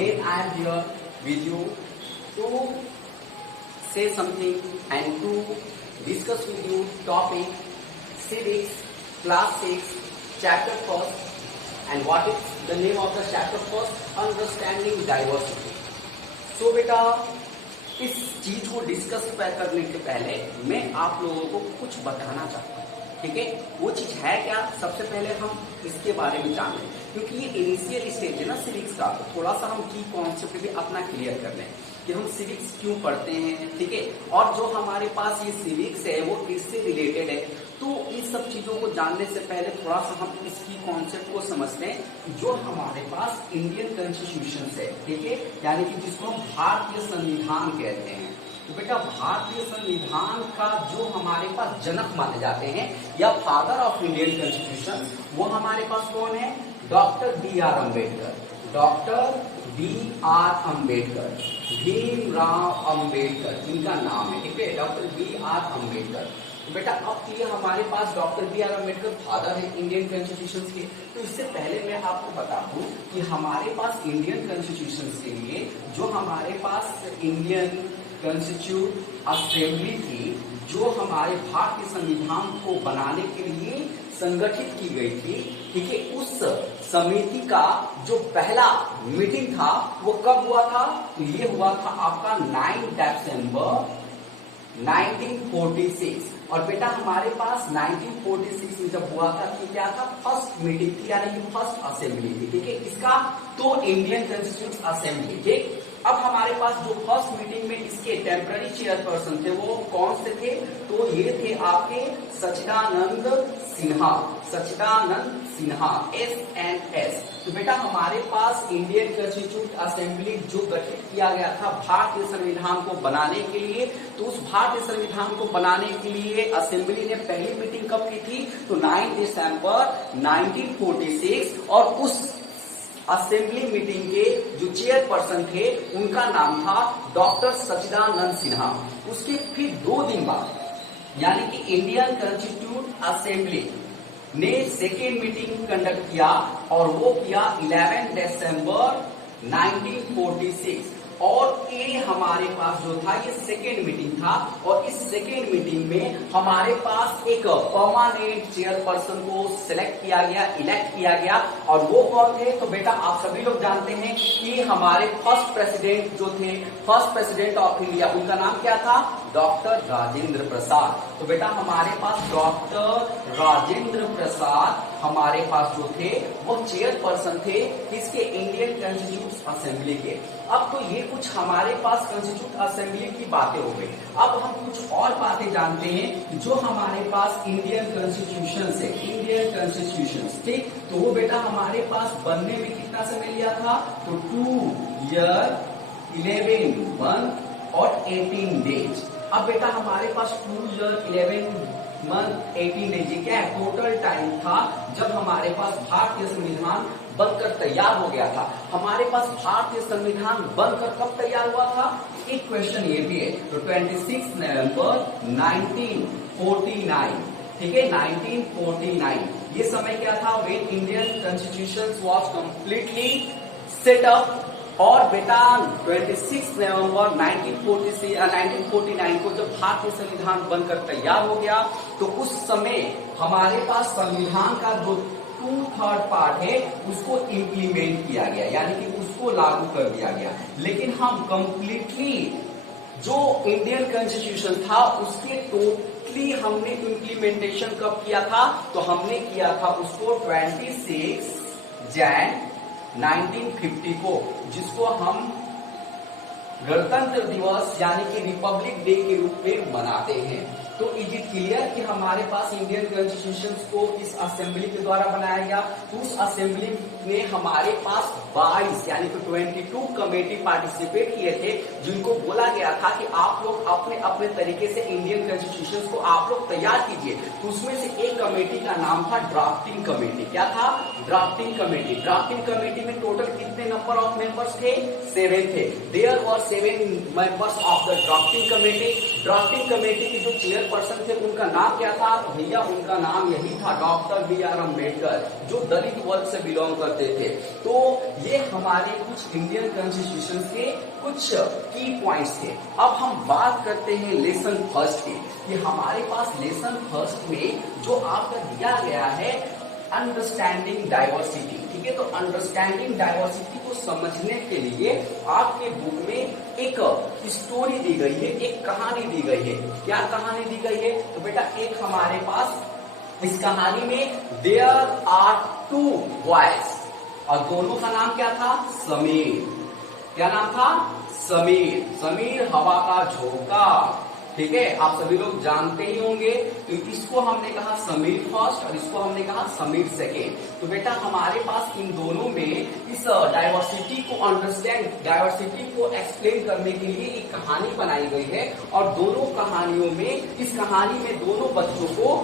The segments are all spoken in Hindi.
again I am here with you to say something and to discuss with you topic civics class 6 chapter first. And what is the name of the chapter first? Understanding diversity. So बेटा इस चीज को डिस्कस करने के पहले मैं आप लोगों को कुछ बताना चाहता हूँ, ठीक है? वो चीज है क्या, सबसे पहले हम इसके बारे में जान लें, क्योंकि ये इनिशियल स्टेज है ना सिविक्स का, तो थोड़ा सा हम की कॉन्सेप्ट भी अपना क्लियर कर लें कि हम सिविक्स क्यों पढ़ते हैं, ठीक है? और जो हमारे पास ये सिविक्स है वो किससे रिलेटेड है, तो इस सब चीजों को जानने से पहले थोड़ा सा हम इसकी कॉन्सेप्ट को समझते हैं। जो हमारे पास इंडियन कॉन्स्टिट्यूशन है, ठीक है, यानी कि जिसको हम भारतीय संविधान कहते हैं, तो बेटा भारतीय संविधान का जो हमारे पास जनक माने जाते हैं या फादर ऑफ इंडियन कॉन्स्टिट्यूशन, वो हमारे पास कौन है? Doctor B R. Ambedkar. Doctor B R. Ambedkar, Bhimrao Ambedkar इनका नाम है, ठीक है, डॉक्टर बी.आर. अम्बेडकर। तो बेटा अब ये हमारे पास डॉक्टर बी.आर. अम्बेडकर फादर है इंडियन कॉन्स्टिट्यूशन के। तो इससे पहले मैं आपको बता दूं कि हमारे पास इंडियन कॉन्स्टिट्यूशन के लिए जो हमारे पास इंडियन कॉन्स्टिट्यूट असेंबली थी, जो हमारे भारतीय संविधान को बनाने के लिए संगठित की गई थी, ठीक है, उस समिति का जो पहला मीटिंग था वो कब हुआ था? तो ये हुआ था आपका 9 दिसंबर 1946। और बेटा हमारे पास 1946 में जब हुआ था कि क्या था? फर्स्ट मीटिंग थी, यानी कि फर्स्ट असेंबली थी, ठीक है, इसका तो इंडियन कॉन्स्टिट्यूशन असेंबली, ठीक। अब हमारे पास जो फर्स्ट मीटिंग में इसके टेम्पररी चेयरपर्सन थे वो कौन से थे? तो ये थे आपके सच्चिदानंद सिन्हा, सच्चिदानंद सिन्हा, SNS। तो बेटा हमारे पास इंडियन कॉन्स्टिट्यूट असेंबली जो गठित किया गया था भारतीय संविधान को बनाने के लिए, तो उस भारतीय संविधान को बनाने के लिए असेंबली ने पहली मीटिंग कब की थी? तो 9 दिसंबर 1946। और उस असेंबली मीटिंग के जो चेयरपर्सन थे उनका नाम था डॉक्टर सच्चिदानंद सिन्हा। उसके फिर 2 दिन बाद यानी कि इंडियन कॉन्स्टिट्यूट असेंबली ने सेकेंड मीटिंग कंडक्ट किया और वो किया 11 दिसंबर 1946। और ये हमारे पास जो था ये सेकेंड मीटिंग था, और इस सेकेंड मीटिंग में हमारे पास एक परमानेंट चेयरपर्सन को सिलेक्ट किया गया, इलेक्ट किया गया। और वो कौन थे? तो बेटा आप सभी लोग जानते हैं कि हमारे फर्स्ट प्रेसिडेंट जो थे, फर्स्ट प्रेसिडेंट ऑफ इंडिया, उनका नाम क्या था? डॉक्टर राजेंद्र प्रसाद। तो बेटा हमारे पास डॉक्टर राजेंद्र प्रसाद हमारे पास जो थे वो चेयरपर्सन थे किसके? इंडियन कॉन्स्टिट्यूट असेंबली के। अब तो ये कुछ हमारे पास कॉन्स्टिट्यूट असेंबली की बातें हो गई। अब हम कुछ और बातें जानते हैं जो हमारे पास इंडियन कॉन्स्टिट्यूशन से, इंडियन कॉन्स्टिट्यूशन, ठीक। तो वो बेटा हमारे पास बनने में कितना समय लिया था? तो 2 ईयर 11 मंथ और 18 डेज। अब बेटा हमारे पास 2 ईयर 11 मंथ 18 डेज, क्या है? टोटल टाइम था जब हमारे पास भारतीय संविधान बनकर तैयार हो गया था। हमारे पास भारतीय संविधान बनकर कब तैयार हुआ था? एक क्वेश्चन ये भी है। तो 26 नवंबर 1949, ठीक है, 1949 ये समय क्या था? When Indian constitution was completely set up. और बेटा 26 नवंबर 1949 को जब भारतीय संविधान बनकर तैयार हो गया, तो उस समय हमारे पास संविधान का जो 2/3 पार्ट है उसको इम्प्लीमेंट किया गया, यानी कि उसको लागू कर दिया गया। लेकिन हम कंप्लीटली जो इंडियन कॉन्स्टिट्यूशन था उसके टोटली हमने इम्प्लीमेंटेशन कब किया था? तो हमने किया था उसको 26 जनवरी 1950 को, जिसको हम गणतंत्र दिवस यानी कि रिपब्लिक डे के रूप में मनाते हैं। तो इज इट क्लियर कि हमारे पास इंडियन कॉन्स्टिट्यूशन को इस असेंबली के द्वारा बनाया गया। तो उस असेंबली में हमारे पास 22 यानी कि 22 कमेटी पार्टिसिपेट किए थे, जिनको बोला गया था कि आप लोग अपने अपने तरीके से इंडियन कॉन्स्टिट्यूशन को आप लोग तैयार कीजिए। तो उसमें से एक कमेटी का नाम था ड्राफ्टिंग कमेटी। क्या था? Drafting committee. ड्राफ्टिंग कमेटी में टोटल कितने नंबर ऑफ मेंबर्स थे? 7 थे। There were 7 members of the drafting committee. Drafting committee की जो चेयर पर्सन थे उनका नाम क्या था? भैया उनका नाम यही था, डॉक्टर बी.आर. अम्बेडकर, जो दलित वर्ग से बिलोंग करते थे। तो ये हमारे कुछ इंडियन कॉन्स्टिट्यूशन के कुछ की पॉइंट्स थे। अब हम बात करते हैं लेसन फर्स्ट की, कि हमारे पास लेसन फर्स्ट में जो आपका दिया गया है अंडरस्टैंडिंग डाइवर्सिटी। ठीक है, तो अंडरस्टैंडिंग डाइवर्सिटी को समझने के लिए आपके बुक में एक स्टोरी दी गई है, एक कहानी दी गई है। क्या कहानी दी गई है? तो बेटा एक हमारे पास इस कहानी में देयर आर टू बॉयज, और दोनों का नाम क्या था? समीर। क्या नाम था? समीर। समीर हवा का झोंका। ठीक है, आप सभी लोग जानते ही होंगे। तो इसको हमने कहा समीर फर्स्ट और इसको हमने कहा समीर सेकेंड। तो बेटा हमारे पास इन दोनों में इस डाइवर्सिटी को अंडरस्टैंड, डाइवर्सिटी को एक्सप्लेन करने के लिए एक कहानी बनाई गई है, और दोनों कहानियों में, इस कहानी में दोनों बच्चों को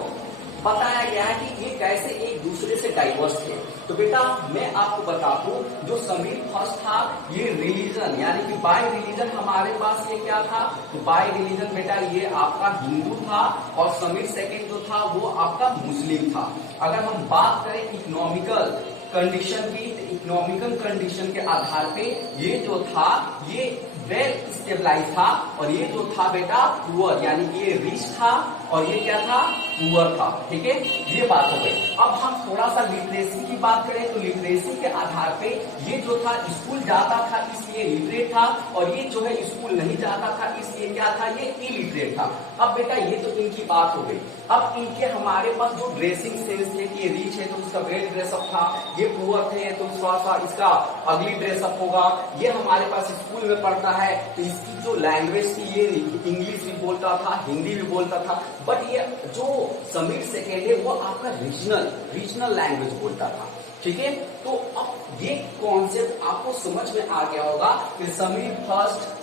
बताया गया है कि ये कैसे एक दूसरे से डाइवर्स थे। तो बेटा मैं आपको बता दूं, जो समीर फर्स्ट था ये रिलीजन यानी कि बाय रिलीजन हमारे पास ये क्या था? तो बाय रिलीजन बेटा ये आपका हिंदू था, और समीर सेकेंड जो था वो आपका मुस्लिम था। अगर हम बात करें इकोनॉमिकल कंडीशन की, तो इकोनॉमिकल कंडीशन के आधार पे ये जो था ये वेल स्टेबलाइज था, और ये जो था बेटा पुअर, यानी कि ये रिच था और ये क्या था? पुअर था। ठीक है, ये बात हो गई। अब हम थोड़ा सा लिटरेसी की बात करें, तो लिटरेसी के आधार पे ये जो था स्कूल जाता था इसलिए लिटरेट था, और ये जो है स्कूल नहीं जाता था इसलिए क्या था? ये इलिटरेट था। अब बेटा ये तो इनकी बात हो गई। अब इनके हमारे पास जो ड्रेसिंग सेंस थे कि ये रिच है तो उसका वेल ड्रेसअप था, ये पुअर थे तो थोड़ा सा इसका अगली ड्रेसअप होगा। ये हमारे पास स्कूल में पढ़ता है तो इसकी जो लैंग्वेज थी ये इंग्लिश भी बोलता था, हिंदी भी बोलता था, बट ये जो समीर सेकेंड है वो आपका रीजनल लैंग्वेज बोलता था। ठीक है, तो अब ये कॉन्सेप्ट आपको समझ में आ गया होगा कि समीर फर्स्ट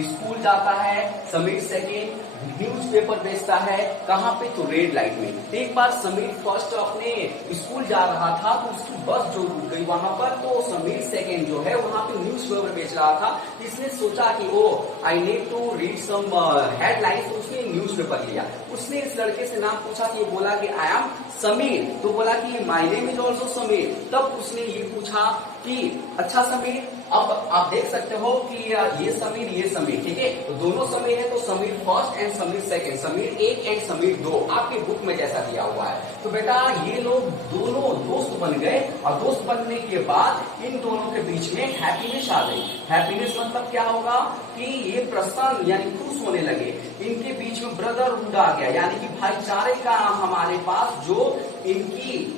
स्कूल जाता है, समीर सेकेंड न्यूज़पेपर बेचता है, कहाँ पे? तो रेड लाइट में। एक बार समीर फर्स्ट अपने स्कूल जा रहा था तो उसकी बस जो रुक गई वहां पर, तो समीर सेकेंड जो है वहां पे न्यूज़पेपर बेच रहा था। इसने सोचा कि oh I need to read some headlines, तो उसने न्यूज़पेपर लिया। उसने इस लड़के से नाम पूछा कि ये बोला कि आई एम समीर, तो बोला कि my name is also Sameer. तब उसने ये पूछा कि अच्छा समीर, अब आप देख सकते हो कि ये समीर, ठीक है, तो दोनों समीर है, तो Sameer first and Sameer second, Sameer 1 and Sameer 2 आपके बुक में जैसा दिया हुआ है। तो बेटा ये लोग दोनों दोस्त बन गए, और दोस्त बनने के बाद इन दोनों के बीच में हैप्पीनेस आ गई। हैप्पीनेस मतलब क्या होगा? कि ये प्रसन्न यानी खुश होने लगे। इनके बीच में ब्रदरहुड आ गया, यानी कि भाईचारे का हमारे पास जो इनकी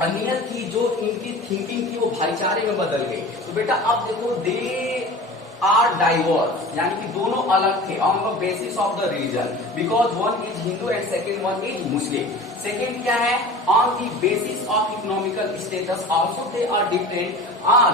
अनियत थी, जो इनकी थिंकिंग थी, वो भाईचारे में बदल गई। तो बेटा अब देखो, दे आर डाइवर्स, यानी कि दोनों अलग थे on the basis of the religion, because one is Hindu and second one is Muslim. Second क्या है? On the basis of economical status also they are different,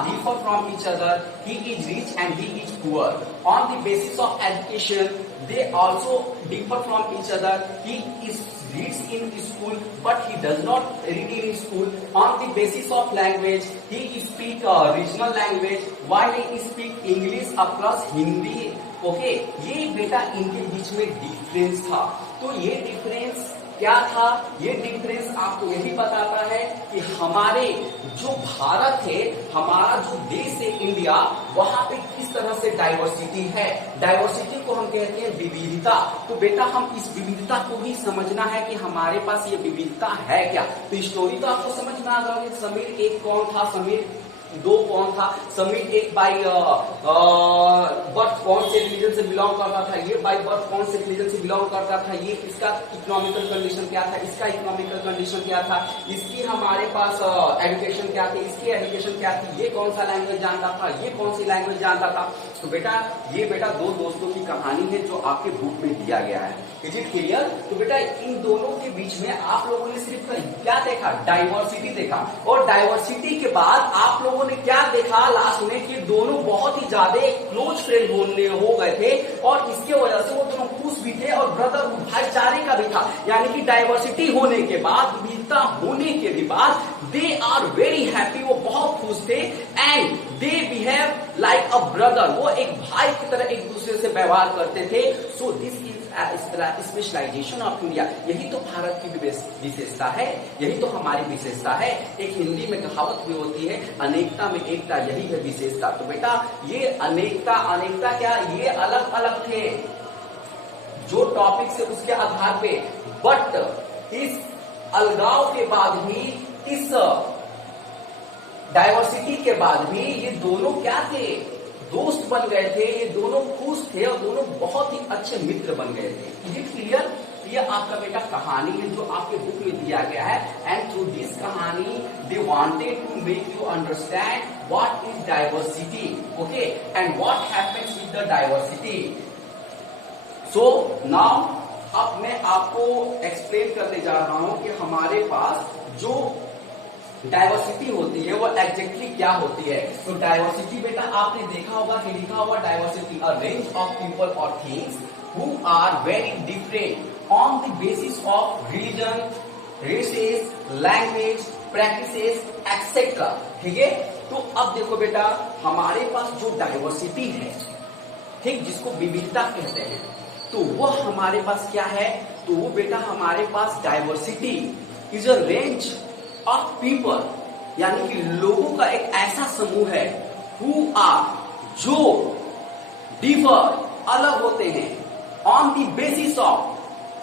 differ from each other. He is rich and he is poor. On the basis of education, they also differ from each other. He is reads in school, but he does not read in school. On the basis of language, he speak regional language, while he speak English plus Hindi. Okay, ये बेटा इनके बीच में डिफरेंस था। तो ये डिफरेंस क्या था? ये डिफरेंस आपको यही बताता है कि हमारे जो भारत है, हमारा जो देश है इंडिया, वहां पे किस तरह से डाइवर्सिटी है। डाइवर्सिटी को हम कहते हैं विविधता। तो बेटा हम इस विविधता को भी समझना है कि हमारे पास ये विविधता है क्या। तो स्टोरी तो आपको समझ में आ गया कि समीर 1 कौन था, समीर 2 कौन था। समीर 1 बाई बर्थ कौन से रिलीजन से बिलोंग करता था, ये बाई बर्थ कौन से रिलीजन से बिलोंग करता था, ये इसका इकोनॉमिकल कंडीशन क्या था, इसका इकोनॉमिकल कंडीशन क्या था, इसकी हमारे पास एजुकेशन क्या थी, इसकी एजुकेशन क्या थी, ये कौन सा लैंग्वेज जानता था, ये कौन सी लैंग्वेज जानता था। तो बेटा ये बेटा 2 दोस्तों की कहानी है जो आपके बुक में दिया गया है। Is it clear? तो बेटा इन दोनों के बीच में आप लोगों ने सिर्फ क्या देखा? डाइवर्सिटी देखा। और डाइवर्सिटी के बाद आप लोगों ने क्या देखा लास्ट में? कि दोनों बहुत ही ज्यादा क्लोज फ्रेंड हो गए थे, और इसके वजह से वो दोनों खुश भी थे, और ब्रदर भाईचारे का भी था। यानी कि डाइवर्सिटी होने के बाद, विविधता होने के भी बाद, दे आर वेरी हैप्पी, वो बहुत खुश थे, and they behave like a brother, वो एक भाई की तरह एक दूसरे से व्यवहार करते थे। So this is specialisation of India, यही तो भारत की विशेषता है, यही तो हमारी विशेषता है। एक हिंदी में कहावत भी होती है, अनेकता में एकता, यही है विशेषता। तो बेटा ये अनेकता क्या, ये अलग अलग थे जो टॉपिक से उसके आधार पे, बट इस अलगाव के बाद भी, इस डाइवर्सिटी के बाद भी ये दोनों क्या थे, दोस्त बन गए थे, ये दोनों खुश थे और दोनों बहुत ही अच्छे मित्र बन गए थे। ये क्लियर? ये आपका बेटा कहानी है जो आपके बुक में दिया गया है, एंड थ्रू दिस कहानी they wanted to make you understand what is diversity, okay, and what happens with the diversity. So now अब मैं आपको एक्सप्लेन करने जा रहा हूं कि हमारे पास जो डाइवर्सिटी होती है वो एग्जैक्टली क्या होती है। तो डाइवर्सिटी बेटा आपने देखा होगा कि लिखा हुआ diversity a range of people और things who are very different on the basis of religion, races, language, practices etcetera. ठीक है, तो अब देखो बेटा हमारे पास जो डाइवर्सिटी है, ठीक, जिसको विविधता कहते हैं, तो वो हमारे पास क्या है, तो वो बेटा हमारे पास diversity is a range of people, यानी कि लोगों का एक ऐसा समूह है, हु आर, जो डिफर, अलग होते हैं, ऑन द बेसिस ऑफ,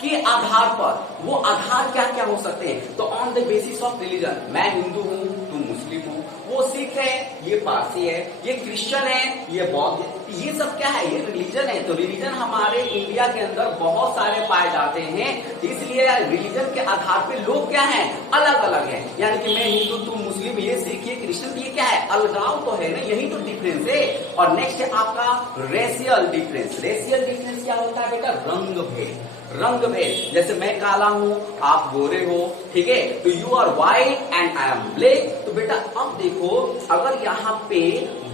के आधार पर। वो आधार क्या क्या हो सकते हैं, तो on the basis of religion, मैं हिंदू हूं, तुम मुस्लिम हो, वो सिख है, ये पारसी है, ये क्रिश्चियन है, ये बौद्ध है, ये सब क्या है, ये रिलीजन है। तो रिलीजन हमारे इंडिया के अंदर बहुत सारे पाए जाते हैं, इसलिए रिलीजन के आधार पे लोग क्या है, अलग अलग है। यानी कि मैं हिंदू, तुम मुस्लिम, ये सिख, ये क्रिश्चियन, ये क्या है, अलगाव तो है ना, यही तो डिफरेंस है। और नेक्स्ट है आपका रेशियल डिफरेंस। रेशियल डिफरेंस क्या होता है बेटा, रंग भेद। रंग भेद, जैसे मैं काला हूं, आप गोरे हो, ठीक है, तो you are white and I am black. तो बेटा अब देखो, अगर यहाँ पे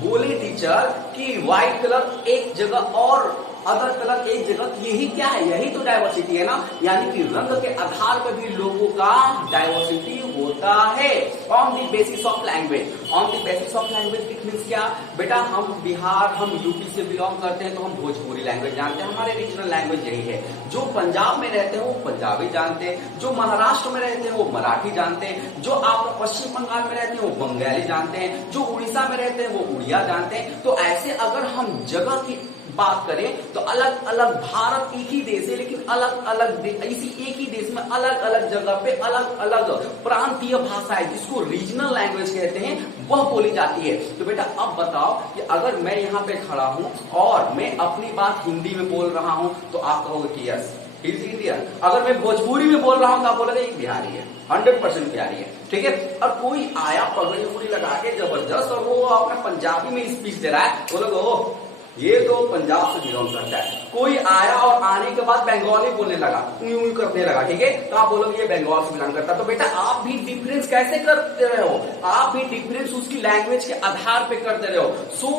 बोले टीचर कि व्हाइट कलर एक जगह और अदर कलर एक जगह, तो यही क्या है, यही तो डाइवर्सिटी है ना। यानी कि रंग के आधार पर भी लोगों का डाइवर्सिटी होता है। On the basis of language, on the basis of language it means क्या बेटा, हम बिहार, हम यूपी से बिलोंग करते हैं तो हम भोजपुरी लैंग्वेज जानते हैं, हमारे रीजनल लैंग्वेज यही है। जो पंजाब में रहते हैं वो पंजाबी जानते हैं, जो महाराष्ट्र में रहते हैं वो मराठी जानते हैं, जो आप पश्चिम बंगाल में रहते हैं वो बंगाली जानते हैं, जो उड़ीसा में रहते हैं वो उड़िया जानते हैं। तो ऐसे अगर हम जगह की बात करें तो अलग अलग, भारत एक ही देश है लेकिन अलग अलग, इसी एक ही देश में अलग अलग जगह पे अलग अलग प्रांतीय भाषाएं, जिसको रीजनल लैंग्वेज कहते हैं, वह बोली जाती है। तो बेटा अब बताओ कि अगर मैं यहाँ पे खड़ा हूं और मैं अपनी बात हिंदी में बोल रहा हूं तो आप कहोगे कि यस ही इज इंडियन। अगर मैं भोजपुरी में बोल रहा हूं तो आप बोलोगे एक बिहारी है, 100% बिहारी है, ठीक है। और कोई आया पगड़ी उगड़ी लगा के जबरदस्त और वो अपना पंजाबी में स्पीच दे रहा है, बोलोगे ये तो पंजाब से बिलोंग करता है। कोई आया और आने के बाद बंगाली बोलने लगा, यूं करने लगा, ठीक है, तो आप बोलोगे ये बंगाल से बिलोंग करता है। तो बेटा आप भी डिफरेंस कैसे करते रहे हो, आप भी डिफरेंस उसकी लैंग्वेज के आधार पे करते रहे हो। सो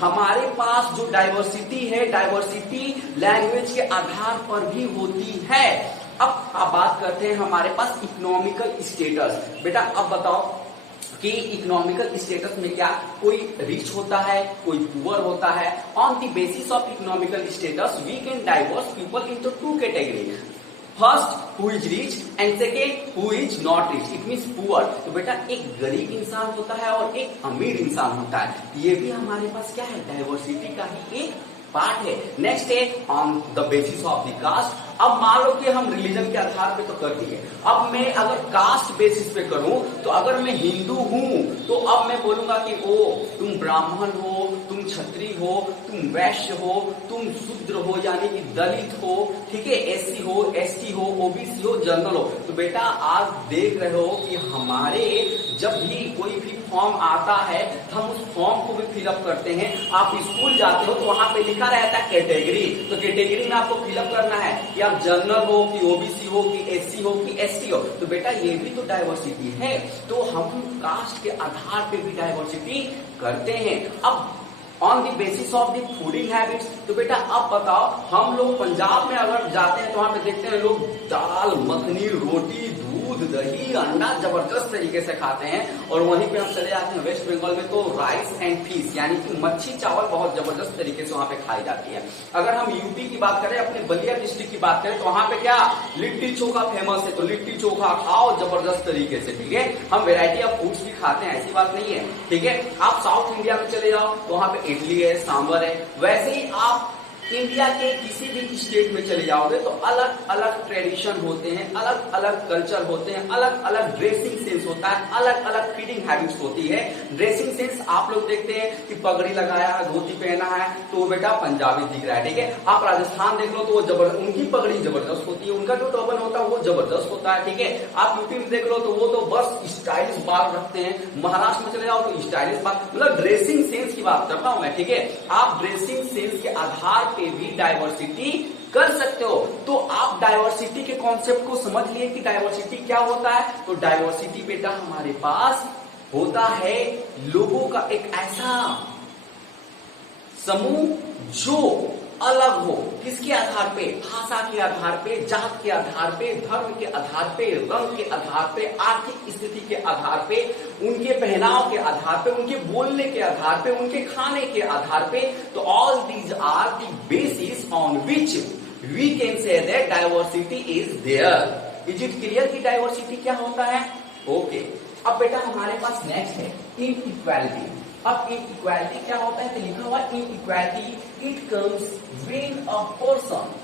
हमारे पास जो डाइवर्सिटी है, डाइवर्सिटी लैंग्वेज के आधार पर भी होती है। अब आप बात करते हैं हमारे पास इकोनॉमिकल स्टेटस। बेटा अब बताओ कि इकोनॉमिकल स्टेटस में क्या, कोई रिच होता है, कोई पुअर होता है। On the basis of economical status we can diverse people into two category, first who is rich and second who is not rich, it means poor. तो बेटा एक गरीब इंसान होता है और एक अमीर इंसान होता है, ये भी हमारे पास क्या है, डाइवर्सिटी का ही एक पार्ट है। नेक्स्ट है on the basis of the caste. अब मान लो कि हम रिलीजन के आधार पे तो कर दिए, अब मैं अगर कास्ट बेसिस पे करूं तो अगर मैं हिंदू हूं तो अब मैं बोलूंगा कि ओ तुम ब्राह्मण हो, तुम क्षत्रिय हो, तुम वैश्य हो, तुम शूद्र हो यानी कि दलित हो, ठीक है, एससी हो, एसटी हो, ओबीसी हो, जनरल हो। तो बेटा आप देख रहे हो कि हमारे जब भी कोई भी फॉर्म आता है तो हम उस फॉर्म को भी फिलअप करते हैं। आप स्कूल जाते हो तो वहां पे लिखा रहता है कैटेगरी, तो कैटेगरी में आपको फिलअप करना है कि आप जनरल हो कि ओबीसी हो कि एससी हो कि एसटी हो। तो बेटा ये भी तो डाइवर्सिटी है। तो हम कास्ट के आधार पे भी डाइवर्सिटी करते हैं। अब on the basis of the fooding habits, तो बेटा अब बताओ हम लोग पंजाब में अगर जाते हैं तो वहां पे देखते हैं लोग दाल मखनी, रोटी, दूध, दूध, दही, अंडा जबरदस्त तरीके से खाते हैं। और वहीं पे हम चले जाते हैं वेस्ट बंगाल में, तो राइस एंड फिश यानी कि मच्छी चावल बहुत जबरदस्त तरीके से वहां पे खाई जाती है। अगर हम यूपी की बात करें, अपने बलिया डिस्ट्रिक्ट की बात करें, तो वहां पे क्या लिट्टी चोखा फेमस है, तो लिट्टी चोखा खाओ जबरदस्त तरीके से, ठीक है। हम वेराइटी ऑफ फूड्स भी खाते हैं, ऐसी बात नहीं है, ठीक है। आप साउथ इंडिया में चले जाओ तो वहां पे इडली है, सांभर है। वैसे ही आप इंडिया के किसी भी स्टेट में चले जाओगे तो अलग अलग ट्रेडिशन होते हैं, अलग अलग कल्चर होते हैं, अलग अलग ड्रेसिंग सेंस होता है, अलग अलग फीडिंग हैबिट्स होती है। ड्रेसिंग सेंस आप लोग देखते हैं कि पगड़ी लगाया है, धोती पहना है तो वो बेटा पंजाबी दिख रहा है, ठीक है। आप राजस्थान देख लो तो वो जबरदस्त, उनकी पगड़ी जबरदस्त होती है, उनका जो टर्बन होता है वो जबरदस्त होता है, ठीक है। आप यूपी में देख लो तो वो तो बस स्टाइलिश बाल रखते हैं। महाराष्ट्र में चले जाओ तो स्टाइलिश बाल, मतलब ड्रेसिंग सेंस की बात कर रहा हूं मैं, ठीक है। आप ड्रेसिंग सेंस के आधार पे भी डाइवर्सिटी कर सकते हो। तो आप डाइवर्सिटी के कॉन्सेप्ट को समझ लिए कि डाइवर्सिटी क्या होता है। तो डाइवर्सिटी बेटा हमारे पास होता है लोगों का एक ऐसा समूह जो अलग हो, किसके आधार पे, भाषा के आधार पे, जात के आधार पे, धर्म के आधार पे, रंग के आधार पे, आर्थिक स्थिति के आधार पे, उनके पहनाव के आधार पे, उनके बोलने के आधार पे, उनके खाने के आधार पे। तो all these are the basis on which we can say that diversity is there. Is it clear कि डाइवर्सिटी क्या होता है? ओके। अब बेटा हमारे पास नेक्स्ट है इनइक्वालिटी। अब इनइक्वालिटी क्या होता है? तो लिखा हुआ inequality it comes when a person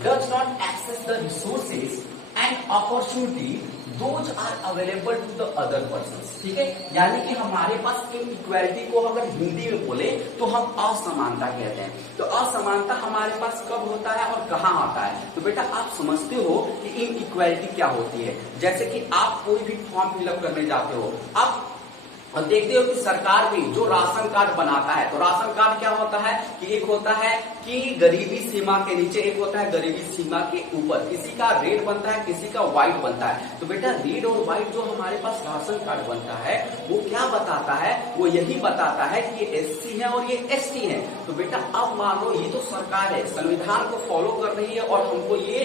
does not access the resources and opportunity those are available to the other person, ठीक है। यानी कि हमारे पास इनइक्वालिटी को अगर हिंदी में बोले तो हम असमानता कहते हैं। तो असमानता हमारे पास कब होता है और कहाँ आता है? तो बेटा आप समझते हो कि इनइक्वालिटी क्या होती है। जैसे कि आप कोई भी फॉर्म फिलअप करने जाते हो, आप और देखते हो कि सरकार भी जो राशन कार्ड बनाता है, तो राशन कार्ड क्या होता है कि एक होता है कि गरीबी सीमा के नीचे, एक होता है गरीबी सीमा के ऊपर। किसी का रेड बनता है, किसी का व्हाइट बनता है। तो बेटा रेड और व्हाइट जो हमारे पास राशन कार्ड बनता है वो क्या बताता है? वो यही बताता है कि ये एससी है और ये एसटी है। तो बेटा अब मान लो ये तो सरकार है, संविधान को फॉलो कर रही है और हमको ये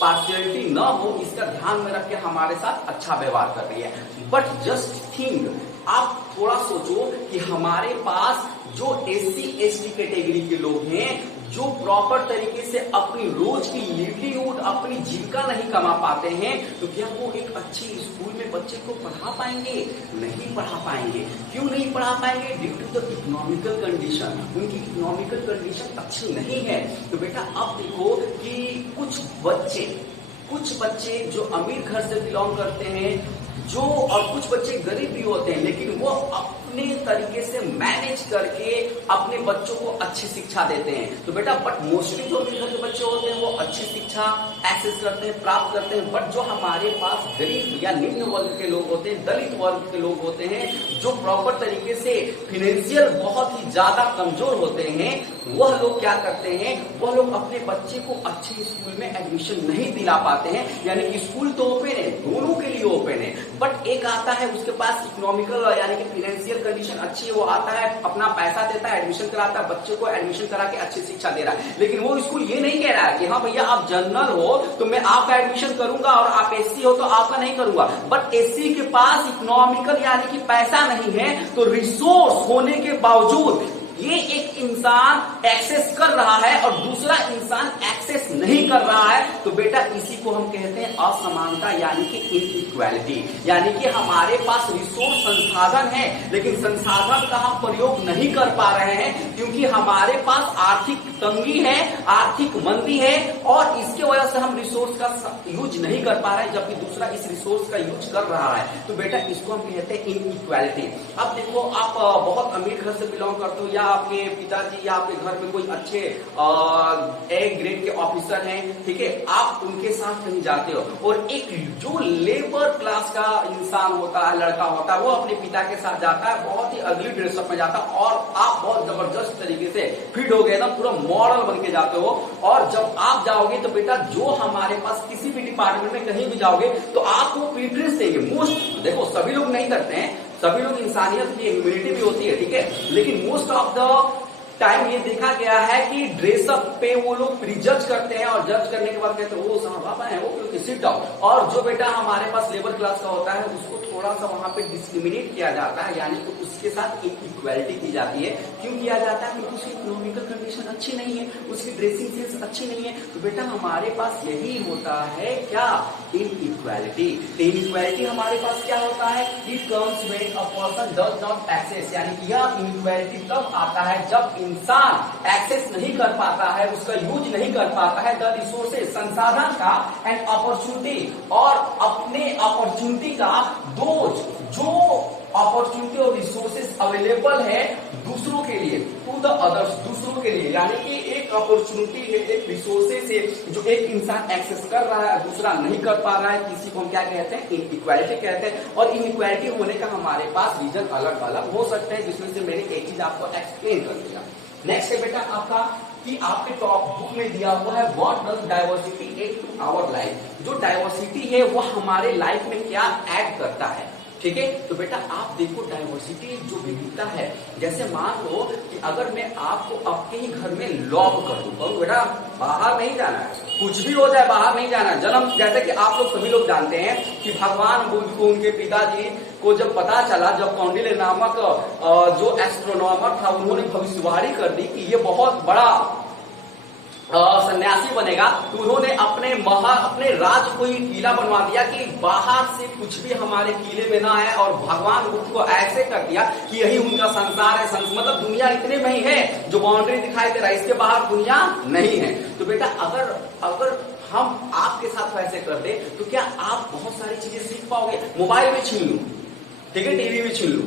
पार्शियलिटी न हो इसका ध्यान में रख के हमारे साथ अच्छा व्यवहार कर रही है। बट जस्ट थिंक, आप थोड़ा सोचो कि हमारे पास जो एससी एसटी कैटेगरी के लोग हैं, जो प्रॉपर तरीके से अपनी रोज की लिवलीहुड, अपनी जीविका नहीं कमा पाते हैं, तो क्या वो एक अच्छी स्कूल में बच्चे को पढ़ा पाएंगे? नहीं पढ़ा पाएंगे। क्यों नहीं पढ़ा पाएंगे? Due to the economical condition. उनकी इकोनॉमिकल कंडीशन अच्छी नहीं है। तो बेटा अब देखो कि कुछ बच्चे जो अमीर घर से बिलोंग करते हैं, जो और कुछ बच्चे गरीब भी होते हैं, लेकिन वो अपने तरीके से मैनेज करके अपने बच्चों को अच्छी शिक्षा देते हैं। तो बेटा बट मोस्टली जो अमीर घर के बच्चे होते हैं वो अच्छी शिक्षा एक्सेस करते हैं, प्राप्त करते हैं। बट जो हमारे पास गरीब या निम्न वर्ग के लोग होते हैं, दलित वर्ग के लोग होते हैं, जो प्रॉपर तरीके से फिनेंशियल बहुत ही ज्यादा कमजोर होते हैं, वह लोग क्या करते हैं? वह लोग अपने बच्चे को अच्छे स्कूल में एडमिशन नहीं दिला पाते हैं। यानी कि स्कूल तो ओपन है, दोनों के लिए ओपन है, बट एक आता है उसके पास इकोनॉमिकल यानी कि फाइनेंशियल कंडीशन अच्छी है, वो आता है अपना पैसा देता है, एडमिशन कराता है, बच्चे को एडमिशन करा के अच्छी शिक्षा दे रहा है। लेकिन वो स्कूल ये नहीं कह रहा है कि हाँ भैया आप जनरल हो तो मैं आपका एडमिशन करूंगा और आप एससी हो तो आपका नहीं करूंगा। बट एससी के पास इकोनॉमिकल यानी कि पैसा नहीं है, तो रिसोर्स होने के बावजूद ये एक इंसान एक्सेस कर रहा है और दूसरा इंसान एक्सेस नहीं कर रहा है। तो बेटा इसी को हम कहते हैं असमानता यानी कि इनइक्वालिटी। यानी कि हमारे पास रिसोर्स संसाधन है, लेकिन संसाधन का हम प्रयोग नहीं कर पा रहे हैं क्योंकि हमारे पास आर्थिक तंगी है, आर्थिक मंदी है, और इसके वजह से हम रिसोर्स का यूज नहीं कर पा रहे हैं, जबकि दूसरा इस रिसोर्स का यूज कर रहा है। तो बेटा इसको हम कहते हैं इनइक्वालिटी। अब देखो आप बहुत अमीर घर से बिलोंग करते हो, या आपके पिताजी या आपके घर में कोई अच्छे ए ग्रेड के ऑफिसर हैं, ठीक है, आप उनके साथ कहीं जाते हो और एक जो लेबर क्लास का इंसान होता है, लड़का होता है, वो अपने पिता के साथ जाता है, बहुत ही अगली ड्रेसअप में जाता है और आप बहुत जबरदस्त तरीके से फिट हो गए ना, पूरा मॉडल बन के जाते हो। और जब आप जाओगे तो बेटा जो हमारे पास किसी भी डिपार्टमेंट में कहीं भी जाओगे तो आपको प्रीफरेंस देंगे। मोस्ट देखो सभी लोग नहीं करते हैं, सभी लोग इंसानियत की ह्यूमैनिटी भी होती है, ठीक है, लेकिन मोस्ट ऑफ द टाइम ये देखा गया है कि ड्रेसअप पे वो लोग प्रीजज करते हैं और जज करने के बाद कहते हैं वो साहब है वो क्योंकि सिट डाउन। और जो बेटा हमारे पास लेबर क्लास का होता है उसको थोड़ा सा वहां पे डिस्क्रिमिनेट किया जाता है, यानी कि उसके साथ एक इक्वालिटी की जाती है। क्यों किया जाता है? क्योंकि उसकी इकोनॉमिकल कंडीशन अच्छी नहीं है, उसकी ड्रेसिंग सेंस अच्छी नहीं है। तो बेटा हमारे पास यही होता है क्या? इनइक्वालिटी। इनइक्वालिटी हमारे पास क्या होता है? It comes when a person does not access, यानी कि यह इनइक्वालिटी तब आता है जब इंसान एक्सेस नहीं कर पाता है, उसका यूज नहीं कर पाता है द रिसोर्सेज, संसाधन का, एंड अपॉर्चुनिटी, और अपने अपॉर्चुनिटी का दोज, जो अपॉर्चुनिटी और रिसोर्सेज अवेलेबल है दूसरों के लिए, टू द अदर्स, दूसरों के लिए, यानी कि एक अपॉर्चुनिटी है, एक रिसोर्सेज है जो एक इंसान एक्सेस कर रहा है, दूसरा नहीं कर पा रहा है, किसी को हम क्या कहते हैं? इनइक्वालिटी कहते हैं। और इनइक्वालिटी होने का हमारे पास रीजन अलग अलग हो सकते हैं, जिसमें से मैंने एक चीज आपको एक्सप्लेन कर दिया। नेक्स्ट है बेटा आपका कि आपके टॉप बुक में दिया हुआ है what does diversity add to our life. जो डाइवर्सिटी है वो हमारे लाइफ में क्या ऐड करता है, ठीक है? तो बेटा आप देखो डाइवर्सिटी जो विविधता है, जैसे मान लो कि अगर मैं आपको आपके ही घर में लॉक कर दूं, तो बेटा बाहर नहीं जाना है, कुछ भी हो जाए बाहर नहीं जाना है। जन्म, जैसे कि आप लोग सभी लोग जानते हैं कि भगवान बुद्ध को उनके पिताजी को जब पता चला, जब कौंडिल्य नामक जो एस्ट्रोनॉमर था उन्होंने भविष्यवाणी कर दी कि ये बहुत बड़ा सन्यासी बनेगा, तो उन्होंने अपने राज को ही किला बनवा दिया कि बाहर से कुछ भी हमारे किले में ना आए, और भगवान बुद्ध को ऐसे कर दिया कि यही उनका संसार है। मतलब दुनिया इतने में ही है जो बाउंड्री दिखाई दे रहा है, इसके बाहर दुनिया नहीं है। तो बेटा अगर हम आपके साथ वैसे कर दे तो क्या आप बहुत सारी चीजें सीख पाओगे? मोबाइल में छीन लू, ठीक है, टीवी में छीन लू,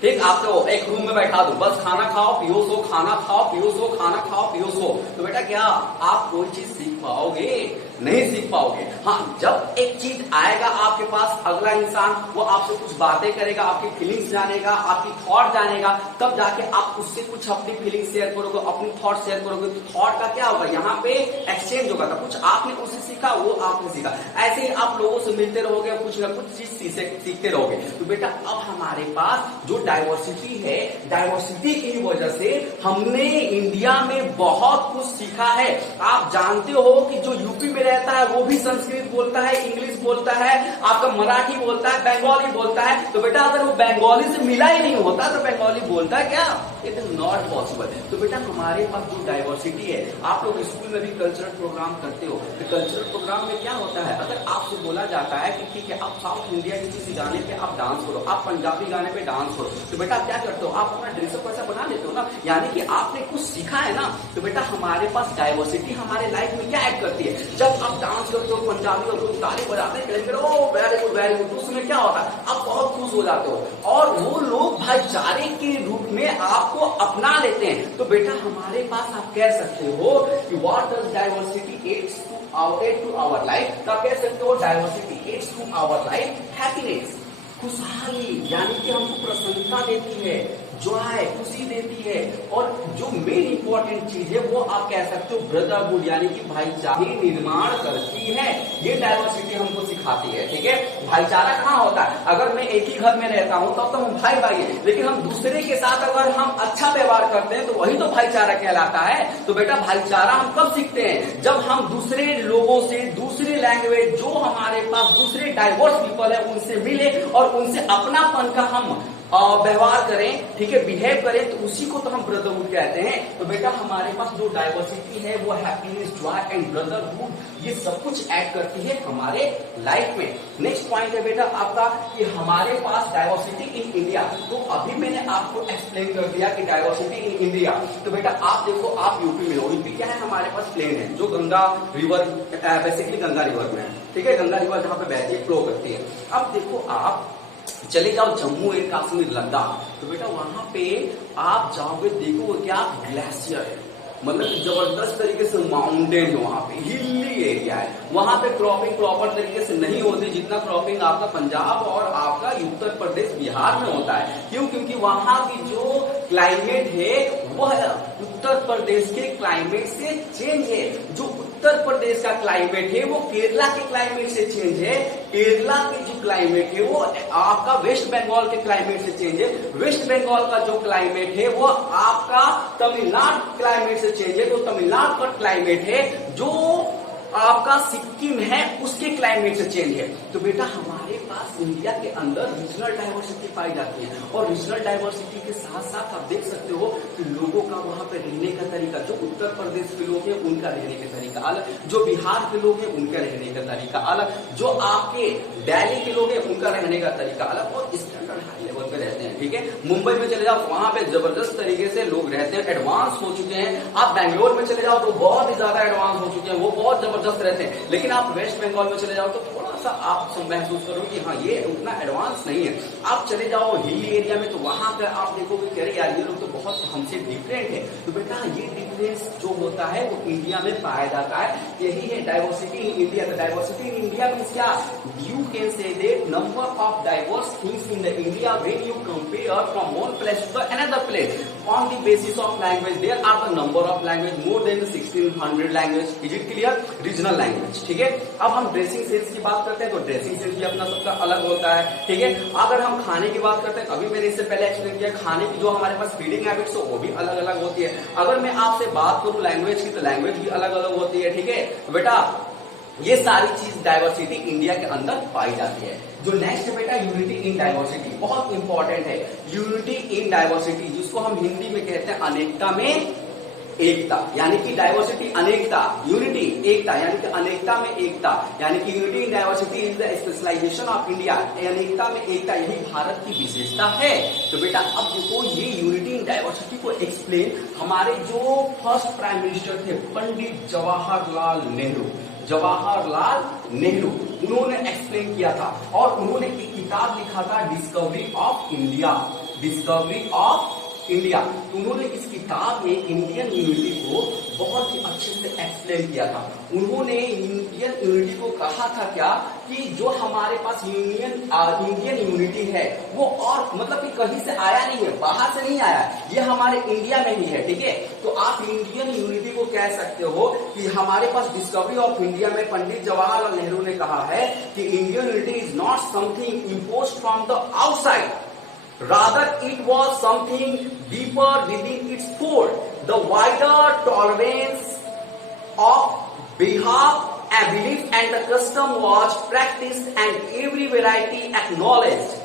ठीक, आपको एक रूम में बैठा दो, बस खाना खाओ पियो सो, खाना खाओ पियो सो, खाना खाओ पियो सो, तो बेटा क्या आप कोई चीज सीख पाओगे? नहीं सीख पाओगे। हाँ, जब एक चीज आएगा आपके पास, अगला इंसान वो आपसे कुछ बातें करेगा, आपकी फीलिंग्स जानेगा, आपकी थॉट जानेगा, तब जाके आप उससे कुछ अपनी फीलिंग्स शेयर करोगे, अपनी थॉट शेयर करोगे, तो थॉट का क्या होगा? यहाँ पे एक्सचेंज होगा। तो कुछ आपने उससे सीखा, वो आपने सीखा, ऐसे ही आप लोगों से मिलते रहोगे, कुछ ना कुछ चीज सीखते रहोगे। तो बेटा अब हमारे पास जो डाइवर्सिटी है, डाइवर्सिटी की वजह से हमने इंडिया में बहुत कुछ सीखा है। आप जानते हो कि जो यूपी में रहता है वो भी संस्कृत बोलता है, इंग्लिश बोलता है, आपका मराठी बोलता है, बंगाली बोलता है। तो बेटा अगर वो बंगाली से मिला ही नहीं होता तो बंगाली बोलता है क्या? It is not possible. तो बेटा हमारे पास जो डाइवर्सिटी है, आप लोग स्कूल में भी कल्चरल प्रोग्राम करते हो, तो कल्चरल प्रोग्राम में क्या होता है? अगर आपसे बोला जाता है कि ठीक है आप साउथ इंडिया के किसी गाने पे आप डांस करो, आप पंजाबी गाने पे डांस करो, तो बेटा आप क्या करते हो? आप अपना ड्रेसअप ऐसा बना लेते हो ना, यानी कि आपने कुछ सीखा है ना। तो बेटा हमारे पास डाइवर्सिटी हमारे लाइफ में क्या ऐड करती है? जब आप डांस करते हो पंजाबी और लोग ताली बजाते हैं, वेरी गुड वेरी गुड, उसमें क्या होता है? आप बहुत खुश हो जाते हो और वो लोग भाईचारे के रूप में आपको अपना लेते हैं। तो बेटा हमारे पास आप कह सकते हो कि what does diversity adds to our life. तो आप कह सकते हो diversity adds to our life happiness, खुशहाली, यानी कि हमको प्रसन्नता देती है, जॉय, खुशी देती है। और जो मेन इंपॉर्टेंट चीज है वो आप कह सकते हो ब्रदरहुड, यानी कि भाईचारे निर्माण करती है। ये डाइवर्सिटी हमको सिखाती है, ठीक है। भाईचारा कहाँ होता है? अगर मैं एक ही घर में रहता हूँ तब तो हम भाई भाई है, लेकिन हम दूसरे के साथ अगर हम अच्छा व्यवहार करते हैं तो वही तो भाईचारा कहलाता है। तो बेटा भाईचारा हम कब सीखते हैं? जब हम दूसरे लोगों से, दूसरे लैंग्वेज, जो हमारे पास दूसरे डाइवर्स पीपल है उनसे मिले और उनसे अपनापन का हम व्यवहार करें, ठीक है, बिहेव करें, तो उसी को तो हम ब्रदरहुड कहते हैं। तो बेटा हमारे पास जो डाइवर्सिटी है वो हैप्पीनेस, जॉय एंड ब्रदरहुड, ये सब कुछ ऐड करती है हमारे लाइफ में। नेक्स्ट पॉइंट है बेटा आपका कि हमारे पास डाइवर्सिटी इन इंडिया। तो अभी मैंने आपको एक्सप्लेन कर दिया कि डाइवर्सिटी इन इंडिया। तो बेटा आप देखो, आप यूपी में हो, यूपी क्या है? हमारे पास प्लेन है जो Ganga river, basically Ganga river में है, ठीक है, गंगा रिवर जहाँ पे बहती है, फ्लो करती है। अब देखो आप चले जाओ जम्मू एंड कश्मीर, लद्दाख, तो बेटा वहां पे आप जाओगे, देखोगे क्या? ग्लेशियर है, मतलब जबरदस्त तरीके से माउंटेन है, वहां पे हिली एरिया है, वहां पे क्रॉपिंग प्रॉपर तरीके से नहीं होती जितना क्रॉपिंग आपका पंजाब और आपका उत्तर प्रदेश, बिहार में होता है। क्यों? क्योंकि वहां की जो क्लाइमेट है वह उत्तर प्रदेश के क्लाइमेट से चेंज है। जो उत्तर प्रदेश का क्लाइमेट है वो केरला के क्लाइमेट से चेंज है। केरला के जो क्लाइमेट है वो आपका वेस्ट बंगाल के क्लाइमेट से चेंज है। वेस्ट बंगाल का जो क्लाइमेट है वो आपका तमिलनाडु क्लाइमेट से चेंज है। तो तमिलनाडु का क्लाइमेट है जो आपका सिक्किम है उसके क्लाइमेट से चेंज है। तो बेटा हमारे पास इंडिया के अंदर रीजनल डाइवर्सिटी पाई जाती है, और रीजनल डाइवर्सिटी के साथ साथ आप देख सकते हो कि लोगों का वहां पे रहने का तरीका, जो उत्तर प्रदेश के लोग हैं उनका रहने का तरीका अलग, जो बिहार के लोग हैं उनका रहने का तरीका अलग, जो आपके दिल्ली के लोग हैं उनका रहने का तरीका अलग, और स्टैंडर्ड हाई लेवल पे रहते हैं। ठीक है, मुंबई में चले जाओ वहां पे जबरदस्त तरीके से लोग रहते हैं, एडवांस हो चुके हैं। आप बैंगलोर में चले जाओ तो बहुत ही ज्यादा एडवांस हो चुके हैं, वो बहुत जबरदस्त रहते हैं। लेकिन आप वेस्ट बंगाल में चले जाओ तो थोड़ा सा आप महसूस करो कि हाँ ये उतना एडवांस नहीं है। आप चले जाओ हिली एरिया में तो वहां पर आप देखोगे कि अरे यार ये लोग तो बहुत हमसे डिफरेंट है। तो बेटा ये डिफरेंस जो होता है वो इंडिया में पाया जाता है, यही है diversity in India. The diversity in India means क्या? You can say that number of diverse things in the India when you compare from one place to the another place on the basis of language. There are the number of language more than 1600 language. Is it clear? Regional language. ठीक है, अब हम ड्रेसिंग सेंस की बात करते हैं तो ड्रेसिंग सेंस भी अपना सबका अलग होता है। ठीक है, अगर हम खाने की बात करते हैं, अभी मैंने इससे पहले एक्सप्लेन किया, खाने की जो हमारे पास फीडिंग हैबिट्स हो वो भी अलग अलग होती है। अगर मैं आपसे बात करूं लैंग्वेज की तो लैंग्वेज भी अलग अलग होती है। ठीक है बेटा, ये सारी चीज डाइवर्सिटी इंडिया के अंदर पाई जाती है। जो नेक्स्ट बेटा यूनिटी इन डाइवर्सिटी, बहुत इंपॉर्टेंट है। यूनिटी इन डाइवर्सिटी जिसको हम हिंदी में कहते हैं अनेकता में एकता, यानी कि डाइवर्सिटी अनेकता, यूनिटी एकता, यानी कि अनेकता में एकता, यानी कि unity in diversity is the specialisation of India. अनेकता में एकता यही भारत की विशेषता है। तो बेटा अब देखो ये यूनिटी इन डाइवर्सिटी को एक्सप्लेन हमारे जो फर्स्ट प्राइम मिनिस्टर थे पंडित जवाहरलाल नेहरू, जवाहरलाल नेहरू, उन्होंने एक्सप्लेन किया था और उन्होंने एक किताब लिखा था discovery of India, discovery of India. तो उन्होंने इस किताब में इंडियन यूनिटी को बहुत ही अच्छे से एक्सप्लेन किया था। उन्होंने इंडियन यूनिटी को कहा था क्या कि जो हमारे पास इंडियन यूनिटी है वो और मतलब कि कहीं से आया नहीं है, बाहर से नहीं आया, ये हमारे इंडिया में ही है। ठीक है, तो आप इंडियन यूनिटी को कह सकते हो कि हमारे पास डिस्कवरी ऑफ इंडिया में पंडित जवाहरलाल नेहरू ने कहा है कि Indian unity is not something imposed from the outside, rather it was something deeper within its fold. The wider tolerance of behalf and belief and the custom was practiced and every variety acknowledged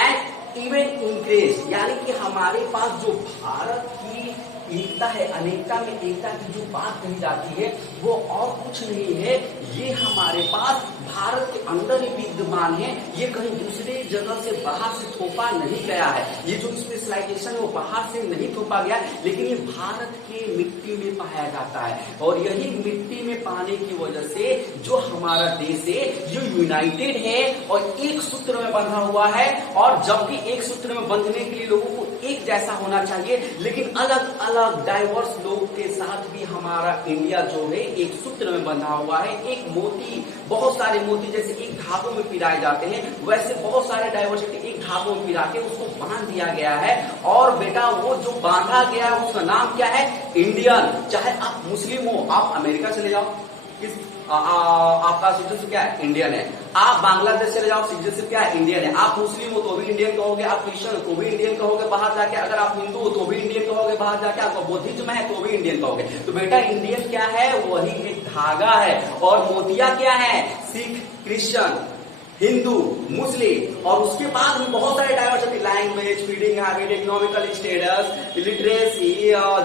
and even encouraged। यानी कि हमारे पास जो भारत की एकता है, अनेकता में एकता की जो बात कही जाती है वो और कुछ नहीं है, ये हमारे पास भारत के अंदर ही विद्यमान है, ये कहीं दूसरे जगह से बाहर से थोपा नहीं गया है। ये जो स्पेशलाइजेशन है वो बाहर से नहीं थोपा गया, लेकिन ये भारत के मिट्टी में पाया जाता है। और यही मिट्टी में पाने की वजह से जो हमारा देश है ये यूनाइटेड है और एक सूत्र में बंधा हुआ है। और जबकि एक सूत्र में बंधने के लिए लोगों को एक जैसा होना चाहिए, लेकिन अलग अलग डाइवर्स लोग के साथ भी हमारा इंडिया जो है एक सूत्र में बंधा हुआ है। एक मोती, बहुत सारे मोती जैसे एक धागों में पिराए जाते हैं, वैसे बहुत सारे डाइवर्सिटी एक धागों में पिरा के उसको बांध दिया गया है। और बेटा वो जो बांधा गया है उसका नाम क्या है? इंडियन। चाहे आप मुस्लिम हो, आप अमेरिका चले जाओ, आपका सिटीजनशिप क्या है? इंडियन है। आप बांग्लादेश चले जाओ, सिटीजनशिप क्या है? इंडियन है। आप मुस्लिम हो तो भी इंडियन कहोगे, आप क्रिश्चियन हो तो भी इंडियन कहोगे बाहर जाके, अगर आप हिंदू हो तो भी इंडियन कहोगे बाहर जाके, आपका बुद्धिज्म है तो भी इंडियन कहोगे। तो बेटा इंडियन क्या है? वही एक धागा है। और मोतिया क्या है? सिख, क्रिश्चियन, हिंदू, मुस्लिम, और उसके बाद भी बहुत सारे diversity, language, feeding habit, economical status, literacy,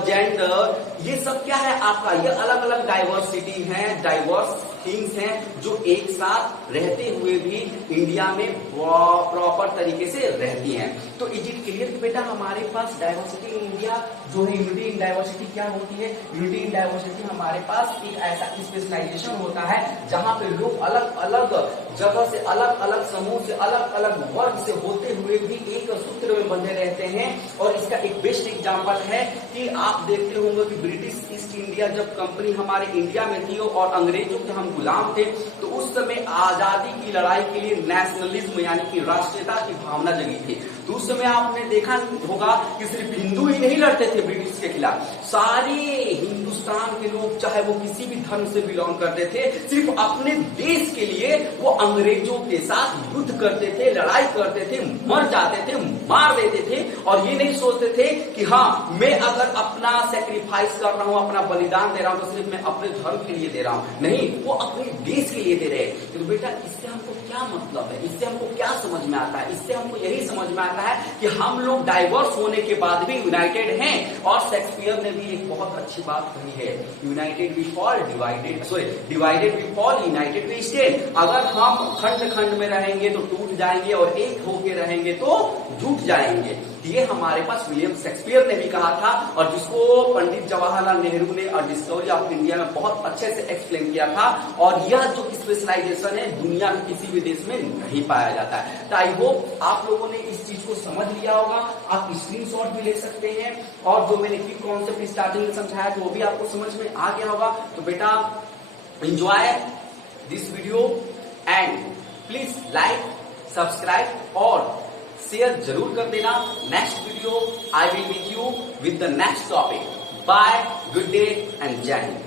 gender, ये सब क्या है आपका? ये अलग अलग डाइवर्सिटी है, डाइवर्स थिंग्स हैं जो एक साथ रहते हुए भी इंडिया में प्रॉपर तरीके से रहती हैं। तो इज इट क्लियर बेटा हमारे पास डाइवर्सिटी इन इंडिया जो है, यूनिटी इन डाइवर्सिटी क्या होती है? यूनिटी इन डाइवर्सिटी हमारे पास एक ऐसा स्पेशलाइजेशन होता है जहां पे लोग अलग अलग जगह से, अलग अलग समूह से, अलग अलग वर्ग से होते हुए भी एक सूत्र में बंधे रहते हैं। और इसका एक बेस्ट एग्जांपल है कि आप देखते होंगे कि ब्रिटिश ईस्ट इंडिया जब कंपनी हमारे इंडिया में थी और अंग्रेजों के हम गुलाम थे, तो उस समय आजादी की लड़ाई के लिए नेशनलिज्म यानी कि राष्ट्रीयता की भावना जगी थी। तो उस समय आपने देखा होगा कि सिर्फ हिंदू ही नहीं लड़ते थे ब्रिटिश के खिलाफ, सारे हिंदुस्तान के लोग चाहे वो किसी भी धर्म से बिलोंग करते थे, सिर्फ अपने देश के लिए वो अंग्रेजों के साथ युद्ध करते थे, लड़ाई करते थे, मर जाते थे, मार देते थे। और ये नहीं सोचते थे कि हाँ मैं अगर अपना सेक्रीफाइस कर रहा हूं, अपना बलिदान दे रहा हूं, तो सिर्फ मैं अपने धर्म के लिए दे रहा हूं, नहीं, वो अपने देश के लिए दे रहे हैं। तो बेटा इससे हमको क्या मतलब है, इससे हमको क्या समझ में आता है? इससे हमको यही समझ में आता है कि हम लोग डाइवर्स होने के बाद भी यूनाइटेड हैं। और शेक्सपियर ने भी एक बहुत अच्छी बात कही है, united we fall divided, sorry divided we fall united we stand. अगर हम खंड खंड में रहेंगे तो टूट जाएंगे और एक होके रहेंगे तो जुट जाएंगे। ये हमारे पास विलियम शेक्सपियर ने भी कहा था और जिसको पंडित जवाहरलाल नेहरू ने और डिस्कवरी ऑफ इंडिया में बहुत अच्छे से एक्सप्लेन किया था। और यह जो स्पेशलाइजेशन है दुनिया में किसी भी देश में नहीं पाया जाता है। तो आई होप आप लोगों ने इस चीज को समझ लिया होगा। आप स्क्रीनशॉट भी ले सकते हैं और जो मैंने की कॉन्सेप्ट स्टार्टिंग में समझाया तो वो भी आपको समझ में आ गया होगा। तो बेटा enjoy this video and please like, subscribe और शेयर जरूर कर देना। Next video I will meet you with the next topic. Bye, good day and जय हिंद।